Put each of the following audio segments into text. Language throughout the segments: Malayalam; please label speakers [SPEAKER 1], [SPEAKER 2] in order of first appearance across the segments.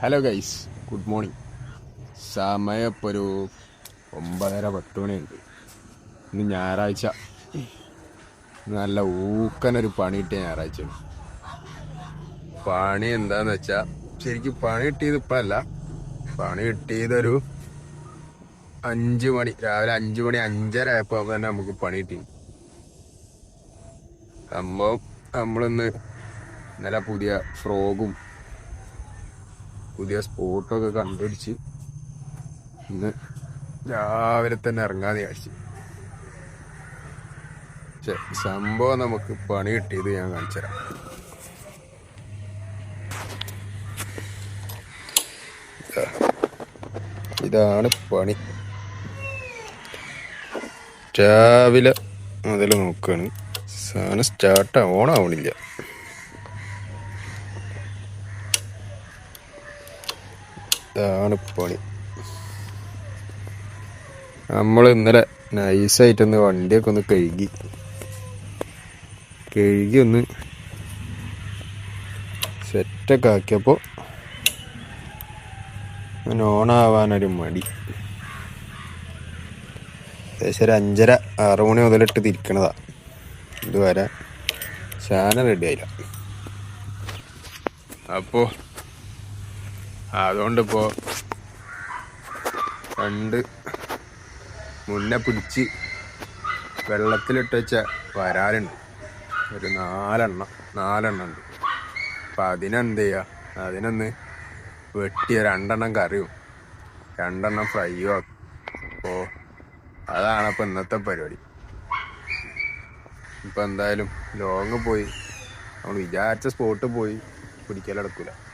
[SPEAKER 1] ഹലോ ഗൈസ് ഗുഡ് മോർണിംഗ് സമയം ഇപ്പോൾ ഒരു ഒമ്പതര പത്ത് മണിയുണ്ട് ഇന്ന് ഞായറാഴ്ച. നല്ല ഊക്കനൊരു പണി കിട്ടിയ ഞായറാഴ്ച. പണി എന്താന്ന് വെച്ചാൽ ശരിക്കും പണി കിട്ടിയത് ഇപ്പല്ല പണി കിട്ടിയതൊരു അഞ്ച് മണി രാവിലെ അഞ്ച് മണി അഞ്ചര ആയപ്പോൾ തന്നെ നമുക്ക് പണി കിട്ടി. സംഭവം നമ്മളിന്ന് നല്ല പുതിയ ഫ്രോഗും പുതിയ സ്പോട്ടൊക്കെ കണ്ടുപിടിച്ച് ഇന്ന് രാവിലെ തന്നെ ഇറങ്ങാതെ വിചാരിച്ചു. പക്ഷെ സംഭവം നമുക്ക് പണി കിട്ടിയത് ഞാൻ കാണിച്ചു തരാം. ഇതാണ് പണി. രാവിലെ മുതൽ നോക്കുകയാണ് സാധനം സ്റ്റാർട്ട് ഓണാവണില്ല. ഇതാണ് പണി. നമ്മൾ ഇന്നലെ നൈസായിട്ടൊന്ന് വണ്ടിയൊക്കെ ഒന്ന് കഴുകി. കഴുകി ഒന്ന് സെറ്റൊക്കെ ആക്കിയപ്പോൾ ഓണാവാനൊരു മടി. ഏകദേശം ഒരു അഞ്ചര ആറ് മണി മുതലിട്ട് തിരിക്കണതാ. ഇതുവരെ ചാനൽ റെഡി ആയില്ല. അപ്പോൾ അതുകൊണ്ടിപ്പോൾ രണ്ട് മുന്നെ പിടിച്ച് വെള്ളത്തിലിട്ട് വെച്ച വരാലുണ്ട്. ഒരു നാലെണ്ണം നാലെണ്ണം ഉണ്ട്. അപ്പം അതിനെന്ത് ചെയ്യുക അതിനൊന്ന് വെട്ടിയ രണ്ടെണ്ണം കറിയും. രണ്ടെണ്ണം ഫ്രൈയും ആക്കും. അപ്പോൾ അതാണ് ഇപ്പം ഇന്നത്തെ പരിപാടി. ഇപ്പം എന്തായാലും ലോങ് പോയി. നമ്മൾ വിചാരിച്ച സ്പോട്ട് പോയി. പിടിക്കലെടുക്കില്ല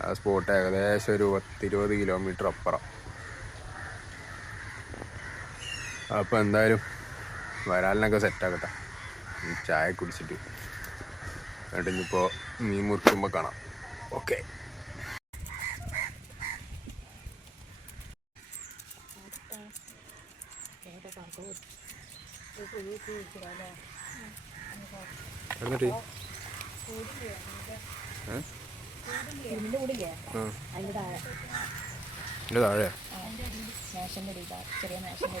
[SPEAKER 1] ആ സ്പോട്ട് ഏകദേശം ഒരു പത്തിരുപത് കിലോമീറ്റർ അപ്പുറം അപ്പോൾ എന്തായാലും വരാലിനൊക്കെ സെറ്റാക്കട്ടെ ചായ കുടിച്ചിട്ട് എന്നിട്ട് ഇനിയിപ്പോൾ മീൻ മുറിക്കുമ്പോൾ കാണാം ഓക്കെ എന്നിട്ട്
[SPEAKER 2] ഇരുമ്പിന്റെ അതിന്റെ താഴെ. ചെറിയ മേശന്റെ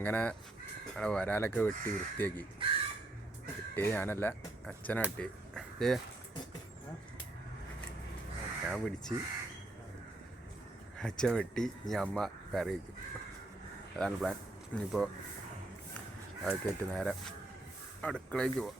[SPEAKER 1] അങ്ങനെ അവിടെ വരാലൊക്കെ വെട്ടി വൃത്തിയാക്കി. വെട്ടി ഞാനല്ല അച്ഛനെ വെട്ടി ഏ ഞാൻ പിടിച്ച്
[SPEAKER 3] അച്ഛൻ വെട്ടി ഇനി അമ്മ കറി വയ്ക്കും അതാണ് പ്ലാൻ ഇനിയിപ്പോൾ അതൊക്കെ ആയിട്ട് നേരെ അടുക്കളയ്ക്ക് പോവാം.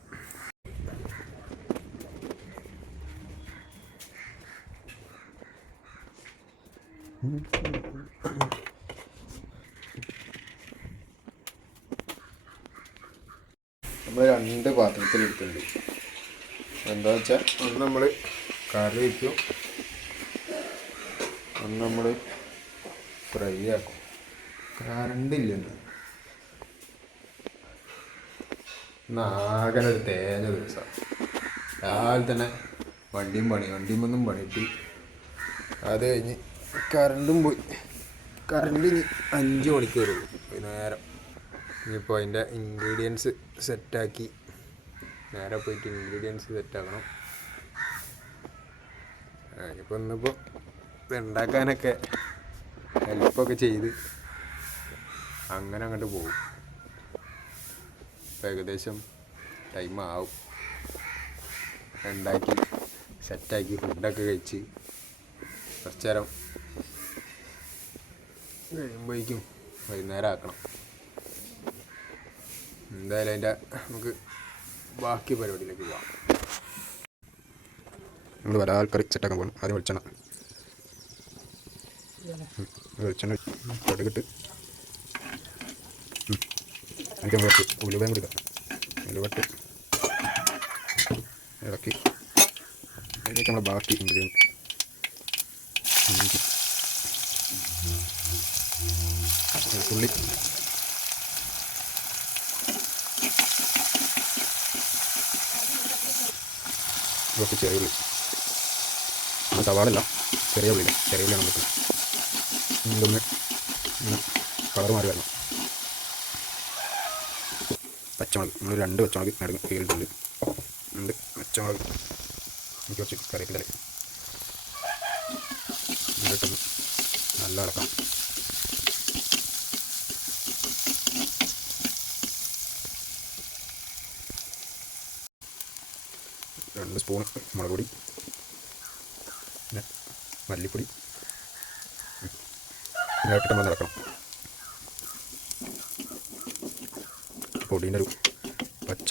[SPEAKER 3] നമ്മൾ രണ്ട് പാത്രത്തിൽ എടുത്തിട്ടുണ്ട് എന്താ വെച്ചാൽ ഒന്ന് നമ്മൾ കറി വയ്ക്കും ഒന്ന് നമ്മൾ ഫ്രൈ ആക്കും. കറണ്ട് ഇല്ലെന്ന്. ആകെ ഒരു തേഞ്ഞ ദിവസം. രാവിലെ തന്നെ വണ്ടിയും പണി വണ്ടിയും ഒന്നും പണിയിട്ട് അത് കഴിഞ്ഞ് കറണ്ടും പോയി. കറണ്ട് ഇനി അഞ്ച് മണിക്കൂർ വൈകുന്നേരം. ഇനിയിപ്പോൾ അതിന്റെ ഇൻഗ്രീഡിയൻസ് സെറ്റാക്കി നേരെ പോയിട്ട് ഇൻഗ്രീഡിയൻസ് സെറ്റാക്കണം ഇനിയിപ്പോൾ ഇന്നിപ്പോൾ ഇത് ഉണ്ടാക്കാനൊക്കെ ഹെൽപ്പൊക്കെ ചെയ്ത് അങ്ങനെ അങ്ങോട്ട് പോകും. ഇപ്പം ഏകദേശം ടൈം ആവും. ഉണ്ടാക്കി സെറ്റാക്കി ഫുഡൊക്കെ കഴിച്ച് കുറച്ച് നേരം കഴിയുമ്പോഴേക്കും വൈകുന്നേരം ആക്കണം. എന്തായാലും അതിന്റെ നമുക്ക് ബാക്കി പരിപാടിയിലേക്ക് പോവാം നമ്മൾ വരാൽ കറി സെറ്റാക്കാൻ പോകണം ആദ്യം വെളിച്ചെണ്ണ. വെളിച്ചെണ്ണ ഉലുവയും കൊടുക്കാം ഉലുവട്ട് ഇളക്കി അതിലേക്ക് നമ്മൾ ബാക്കി ഇൻഗ്രീഡിയന്റ് ഇഞ്ചി കുറച്ച് ചെറിയ ഉള്ളി. സവാളല്ല ചെറിയ ഉള്ളി ചെറിയ ഉള്ളിയാണ് നമുക്ക് ഇതൊന്ന് കളർ മാറി വരണം. പച്ചമുളക്. നമ്മൾ രണ്ട് പച്ചമുളക് നടക്കും കീഴിട്ടുണ്ട് രണ്ട് പച്ചമുളക്. എനിക്ക് കുറച്ച് കറിയിട്ടില്ല നല്ല ഇളക്കാം രണ്ട് സ്പൂൺ മുളക് പൊടി പിന്നെ മല്ലിപ്പൊടി. ഇട്ടിട്ട് നമ്മൾ നടക്കണം പൊടീന്റെ ഒരു പച്ച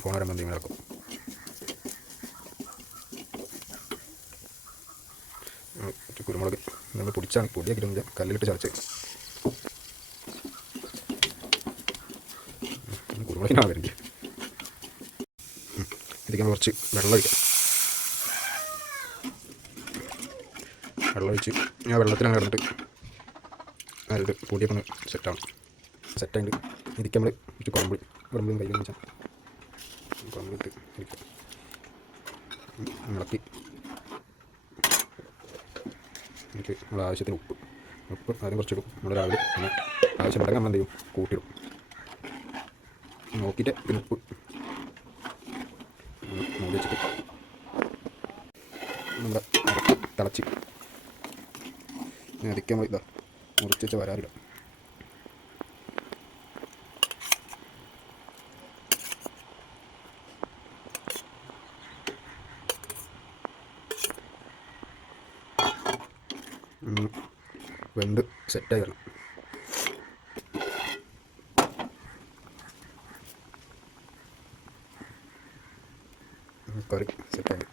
[SPEAKER 3] പോണ വരുമ്പോൾ ഇളക്കും. ഉം, കുരുമുളക് നമ്മൾ പൊടിച്ചാണ്. പൊടിയാക്കിട്ട് കല്ലിലിട്ട് ചതച്ച്. കുരുമുളകിനാണ് വരേണ്ടത്. നമ്മൾ കുറച്ച് വെള്ളം ഒഴിക്കാം. വെള്ളം ഒഴിച്ച് ഞാൻ വെള്ളത്തിലാണ് കിടന്നിട്ട്. അത് പൊടിയൊക്കെ ഒന്ന് സെറ്റാണ് സെറ്റായിട്ട് ഇതിക്ക് നമ്മൾ കുറച്ച് കുറമ്പ് കുഴമ്പും കയ്യിൽ വെച്ചാൽ കുഴമ്പിട്ട് ഇരിക്കും. ഇളക്കി. എനിക്ക് നമ്മുടെ ആവശ്യത്തിന് ഉപ്പ്. ഉപ്പ് ആദ്യം കുറച്ചിടും നമ്മൾ രാവിലെ പിന്നെ ആവശ്യമുണ്ടെങ്കിൽ നമ്മൾ എന്ത് ചെയ്യും? കൂട്ടിയിടും നോക്കിയിട്ട് പിന്നെ ഉപ്പ് മൂടി വെച്ചിട്ട് നമ്മുടെ തിളച്ച് നമ്മൾ ഇതാ മുറിച്ച് വെച്ച് വരാറില്ല വെണ്ട് സെറ്റായി വരണം. ಕರಿ ಸೆಕೆಂಡ್